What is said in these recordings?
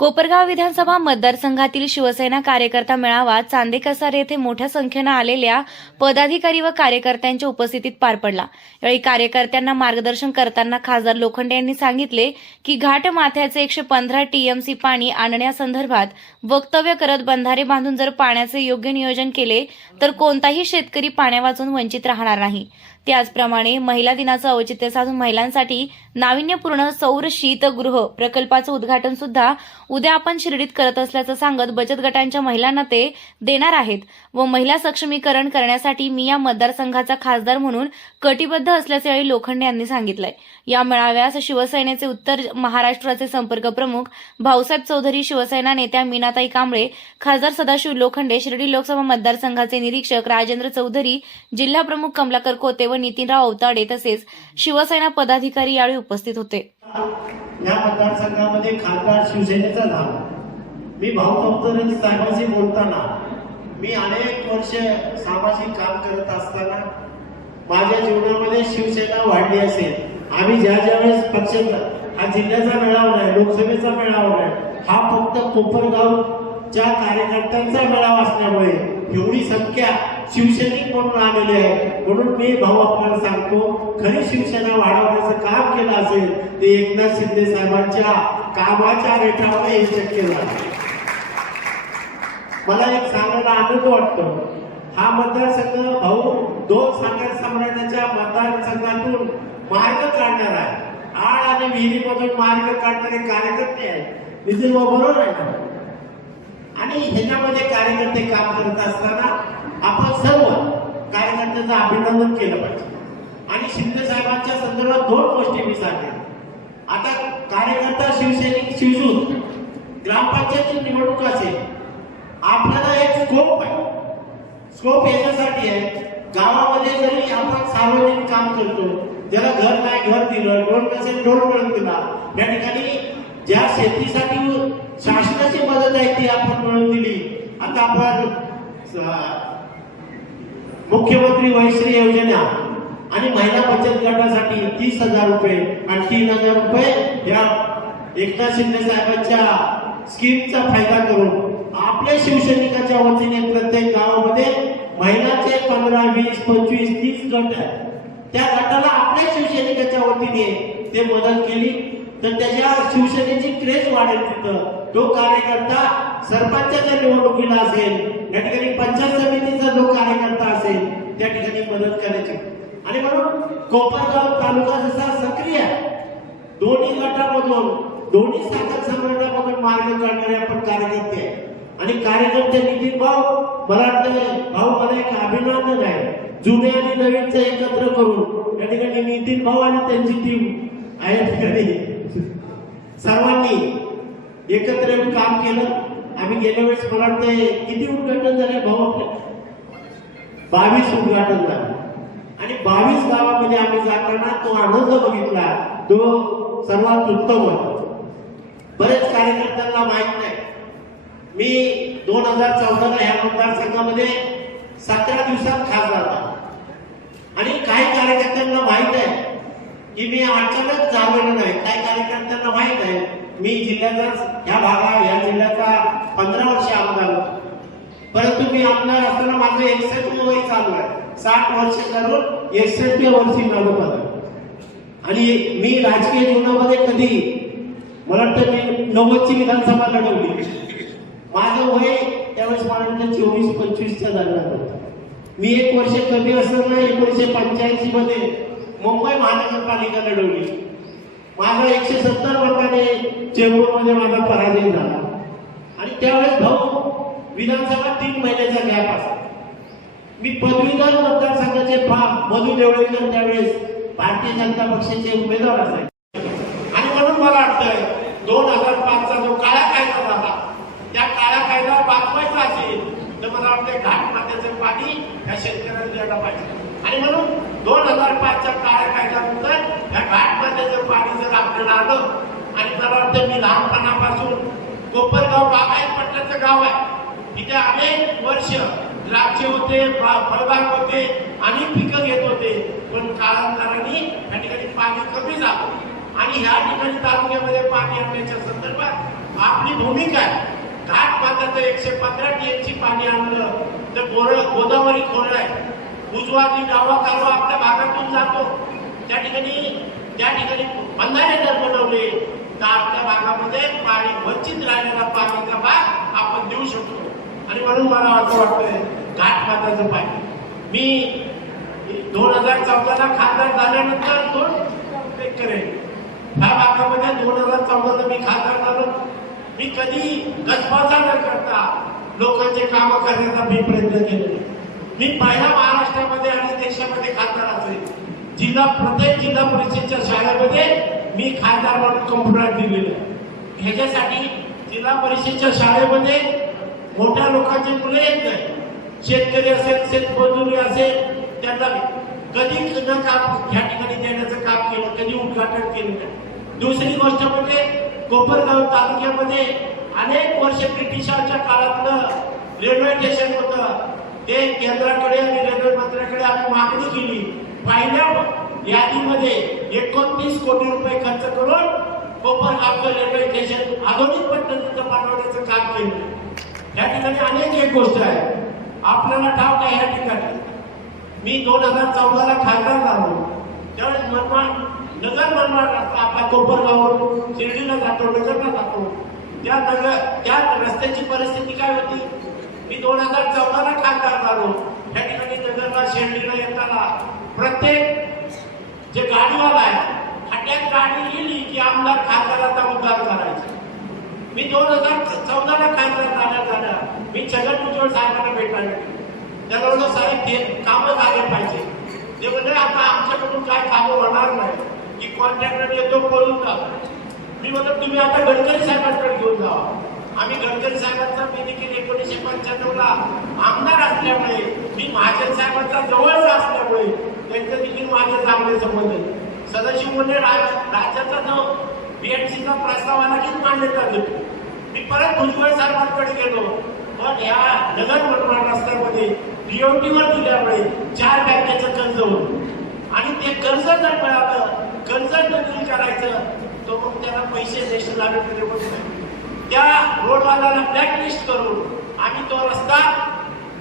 कोपरगाव विधानसभा मतदारसंघातील शिवसेना कार्यकर्ता मेळावा चांदेकसार येथे मोठ्या संख्येनं आलेल्या पदाधिकारी व कार्यकर्त्यांच्या उपस्थितीत पार पडला. यावेळी कार्यकर्त्यांना मार्गदर्शन करताना खासदार लोखंडे यांनी सांगितले की घाट माथ्याचे एकशे पंधरा टीएमसी पाणी आणण्यासंदर्भात वक्तव्य करत बंधारे बांधून जर पाण्याचे योग्य नियोजन केले तर कोणताही शेतकरी पाण्यावाचून वंचित राहणार नाही. त्याचप्रमाणे महिला दिनाचं औचित्य साधून महिलांसाठी नाविन्यपूर्ण सौर शीतगृह प्रकल्पाचं उद्घाटन सुद्धा उद्या आपण शिर्डीत करत असल्याचं सांगत बचत गटांच्या महिलांना ते देणार आहेत व महिला सक्षमीकरण करण्यासाठी मी या मतदारसंघाचा खासदार म्हणून कटिबद्ध असल्याचे यावेळी लोखंडे यांनी सांगितलंय. या मेळाव्यास शिवसेनेचे उत्तर महाराष्ट्राचे संपर्क प्रमुख भाऊसाहेब चौधरी शिवसेना नेत्या मीनाताई कांबळे खासदार सदाशिव लोखंडे शिर्डी लोकसभा मतदारसंघाचे निरीक्षक राजेंद्र चौधरी जिल्हा प्रमुख कमलाकर कोते व नितीनराव अवताडे तसेच शिवसेना पदाधिकारी यावेळी उपस्थित होते. या मतदारसंघामध्ये खासदार शिवसेनेचा झाला. मी भाऊ चौधरी साहेबांशी बोलताना मी अनेक वर्ष सामाजिक काम करत असताना माझ्या जीवनामध्ये शिवसेना वाढली असेल. आम्ही ज्या ज्या वेळेस पक्ष हा जिल्ह्याचा मेळावा नाही लोकसभेचा मेळावा नाही हा फक्त कोपरगावच्या कार्यकर्त्यांचा मेळावा असल्यामुळे एवढी संख्या शिवसैनिक म्हणून आलेली आहे. म्हणून मी भाऊ आपल्याला सांगतो खरी शिवसेना वाढवण्याचं काम केलं असेल ते एकनाथ शिंदे साहेबांच्या कामाच्या रेटावर हे शक्य झालं. मला एक सांगायला आनंद वाटतो. हा मतदारसंघ भाऊ दोन सागर सम्राटाच्या मतदारसंघातून मार्ग काढणार आहे. आळ आणि विहिरीमधून मार्ग काढणारे कार्यकर्ते आहेत. नितीन भाऊ बरोबर आहे ना आणि ह्याच्यामध्ये कार्यकर्ते काम करत असताना आपण सर्व कार्यकर्त्याचं अभिनंदन केलं पाहिजे. आणि शिंदे साहेबांच्या संदर्भात दोन गोष्टी मी सांगेन. आता कार्यकर्ता शिवसैनिक शिवसून ग्रामपंचायतची निवडणूक असेल आपल्याला एक स्कोप आहे. स्कोप याच्यासाठी आहे गावामध्ये जरी आपण सार्वजनिक काम करतो ज्याला घर नाही घर दिलं डोळ नसेल डोळ मिळून दिला या ठिकाणी ज्या शेतीसाठी शासनाची मदत आहे ती आपण मिळवून दिली. आता आपण मुख्यमंत्री वैश्री योजना आणि महिला बचत गटासाठी तीस हजार रुपये आणि तीन हजार रुपये या एकनाथ शिंदे साहेबांच्या स्कीमचा फायदा करून आपल्या शिवसैनिकाच्या वतीने प्रत्येक गावामध्ये महिलाचे पंधरा वीस पंचवीस तीस गट आहेत. त्या गटाला आपल्या शिवसैनिकाच्या वतीने ते मदत केली. तर त्याच्या शिवसेनेची क्रेज वाढेल तिथं. तो कार्यकर्ता सरपंचाच्या निवडणुकीला असेल या ठिकाणी पंचायत समितीचा जो कार्यकर्ता असेल त्या ठिकाणी मदत करायची. आणि म्हणून कोपरगाव तालुका जसा सक्रिय आहे दोन्ही गटामधून दोन्ही साखर संघटनामधून मार्ग काढणारे आपण कार्यकर्ते आहे आणि कार्यकर्ते नितीन भाऊ मला वाटतं भाऊ मला एक अभिनंदन आहे. जुने आणि नवीनचं एकत्र करून या ठिकाणी नितीन भाऊ आणि त्यांची टीम आहे या ठिकाणी. सर्वांनी एकत्र येऊन काम केलं. आम्ही गेल्या वेळेस मला वाटतं किती उद्घाटन झाले भाऊ? आपल्या बावीस उद्घाटन झालं. आणि बावीस गावामध्ये आम्ही जाताना तो आनंद बघितला. तो सर्वात उत्तम होता. बरेच कार्यकर्त्यांना माहीत नाही. मी दोन हजार चौदाला ह्या मतदारसंघामध्ये सतरा दिवसात खासदार झालो आणि काही कार्यकर्त्यांना माहीत आहे की मी अचानक झालेलो नाही काही कार्यकर्त्यांना माहीत आहे. मी जिल्ह्याचाच ह्या भागा या जिल्ह्याचा पंधरा वर्ष आमदार होतो. परंतु मी आमदार असताना माझं एकसष्ट वय चालू आहे. साठ वर्ष करून एकसष्ट वर्षी निवडणूक आलं आणि मी राजकीय जीवनामध्ये कधी मला वाटतं मी नव्वदची विधानसभा लढवली. माझं वय त्यावेळेस मला वाटतं चोवीस पंचवीसच्या दरम्यान होतं. मी एक वर्ष कमी असताना एकोणीसशे पंच्याऐंशी मध्ये मुंबई महानगरपालिका लढवली. माझा एकशे सत्तर मताने चेंबूरमध्ये माझा पराजय झाला. आणि त्यावेळेस भाऊ विधानसभा तीन महिन्याचा गॅप असा. मी पदवीधर मतदारसंघाचे फा मधु देवळेकर त्यावेळेस भारतीय जनता पक्षाचे उमेदवार असायचे. आणि म्हणून मला वाटतंय दोन हजार पाचचा जो काळा कायदा झाला त्या काळा कायदा वाचवायचा असेल तर मला वाटतं घाट मात्याचं पाणी या शेतकऱ्यांना द्यायला पाहिजे. आणि म्हणून दोन हजार पाचच्या काळ्या कायद्यानंतर या घाटमध्ये जर पाणी जर आपल्याला आलं आणि मला वाटतं मी लहानपणापासून कोपरगाव बागायत पट्ट्याचं गाव आहे. तिथे अनेक वर्ष द्राक्ष होते फळबाग होते आणि पिकं घेत होते. पण कालांतराने या ठिकाणी पाणी कमी झालं. आणि ह्या ठिकाणी तालुक्यामध्ये पाणी आणण्याच्या संदर्भात आपली भूमिका आहे. घाट बांधाचं एकशे पंधरा टीएमची पाणी आणलं तर गोर गोदावरी खोल आहे. उजवादी डावा कालवा आपल्या भागातून जातो. त्या ठिकाणी त्या ठिकाणी बंधारे जर बनवले तर आपल्या भागामध्ये पाणी वंचित राहिलेला पाण्याचा भाग आपण देऊ शकतो. आणि म्हणून मला असं वाटतंय घाट बांधाचं पाणी. मी दोन हजार चौदाला खासदार झाल्यानंतर दोन करेन. ह्या भागामध्ये दोन हजार चौदाला मी खासदार झालो. मी कधी गजबाजा न करता लोकांचे काम करण्याचा मी प्रयत्न केले मी पहिला महाराष्ट्रामध्ये आणि देशामध्ये खासदार असेल जिल्हा प्रत्येक जिल्हा परिषदच्या शाळेमध्ये मी खासदार म्हणून कंप्युटर दिलेलं आहे. ह्याच्यासाठी जिल्हा परिषदच्या शाळेमध्ये मोठ्या लोकांची मुलं येत नाही. शेतकरी असेल शेतमजुरी असेल त्यांना कधी न काम ह्या ठिकाणी देण्याचं काम केलं कधी उद्घाटन केलं नाही. दुसरी गोष्ट म्हणजे कोपरगाव तालुक्यामध्ये अनेक वर्ष ब्रिटिशांच्या काळातलं रेल्वे स्टेशन होतं. ते केंद्राकडे आणि रेल्वे मंत्र्याकडे आम्ही मागणी केली. पहिल्या यादीमध्ये एकोणतीस कोटी रुपये खर्च करून कोपरगावचं रेल्वे स्टेशन आधुनिक पद्धतीचं बनवण्याचं काम केलं. या ठिकाणी अनेक एक गोष्ट आहे. आपल्याला ठाऊक आहे या ठिकाणी? मी दोन हजार चौदाला खासदार झालो. त्यावेळेस मनमाड नगर मनमाड रस्ता आपला कोपरगाववरून शिर्डीला जातो नगरला जातो. त्या नगर त्या रस्त्याची परिस्थिती काय होती? मी दोन हजार चौदाला खासदार झालो. या ठिकाणी नगरला शेंडीला येताना प्रत्येक जे गाडीवाला आहे खड्ड्यात गाडी गेली की आमदार खासदाराचा उद्धार करायचा. मी दोन हजार चौदाला खासदार झाल्या झाल्या मी छगन भुजबळ साहेबांना भेटायला गेलो. त्याला म्हणलं साहेब ते कामं झाले पाहिजे. ते म्हणजे आता आमच्याकडून काय कामं होणार नाही? की कॉन्ट्रॅक्टर येतो पळून जातो मी म्हणतो तुम्ही आता गडकरी साहेबांकडे घेऊन आम्ही गडकरी साहेबांचा मी देखील एकोणीसशे पंच्याण्णवला आमदार असल्यामुळे मी महाजन साहेबांचा जवळचा असल्यामुळे त्यांचं देखील माझे चांगले संबंध आहेत. सदाशिव मुंडे राज- राज्याचा जो बीएडसीचा प्रस्ताव आला की मान्यता देतो. मी परत भुजबळ साहेबांकडे गेलो. पण ह्या नगर मनमाड रस्त्यामध्ये डीओटीवर वर दिल्यामुळे चार बँकेचं कर्ज होतं. आणि ते कर्ज जर मिळालं कर्ज नक्की करायचं तो मग त्याला पैसे नॅशनल लागत नाही. त्या रोडवाल्याला ब्लॅकलिस्ट करून आम्ही तो रस्ता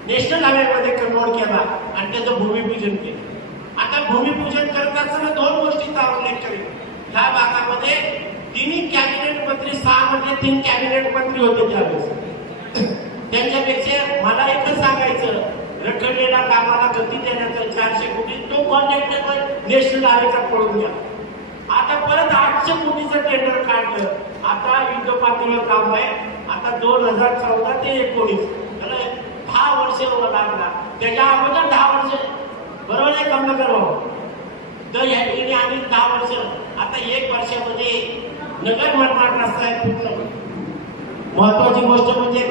नॅशनल हायवेमध्ये कन्वर्ट केला आणि त्याचं भूमिपूजन केलं. आता भूमिपूजन करत असताना दोन गोष्टी उल्लेख करेल ह्या भागामध्ये तिन्ही कॅबिनेट मंत्री सहा मध्ये तीन कॅबिनेट मंत्री होते त्यावेळेस. त्यांच्यापेक्षा मला एकच सांगायचं रखडलेल्या कामाला गती देण्याचा चारशे कोटी तो कॉन्ट्रॅक्टर नॅशनल हायवेचा पडून घ्या परत आठशे कोटीचं टेंडर काढलं. आता युद्ध पातळीवर काम आहे. आता दोन हजार चौदा ते एकोणीस. त्याला दहा वर्ष लागला त्याच्या अगोदर दहा वर्ष. बरोबर आहे कमलाकर भाऊ? तर या आम्ही दहा वर्ष. आता एक वर्षामध्ये नगर मनमाड रस्ता आहे महत्वाची गोष्ट म्हणजे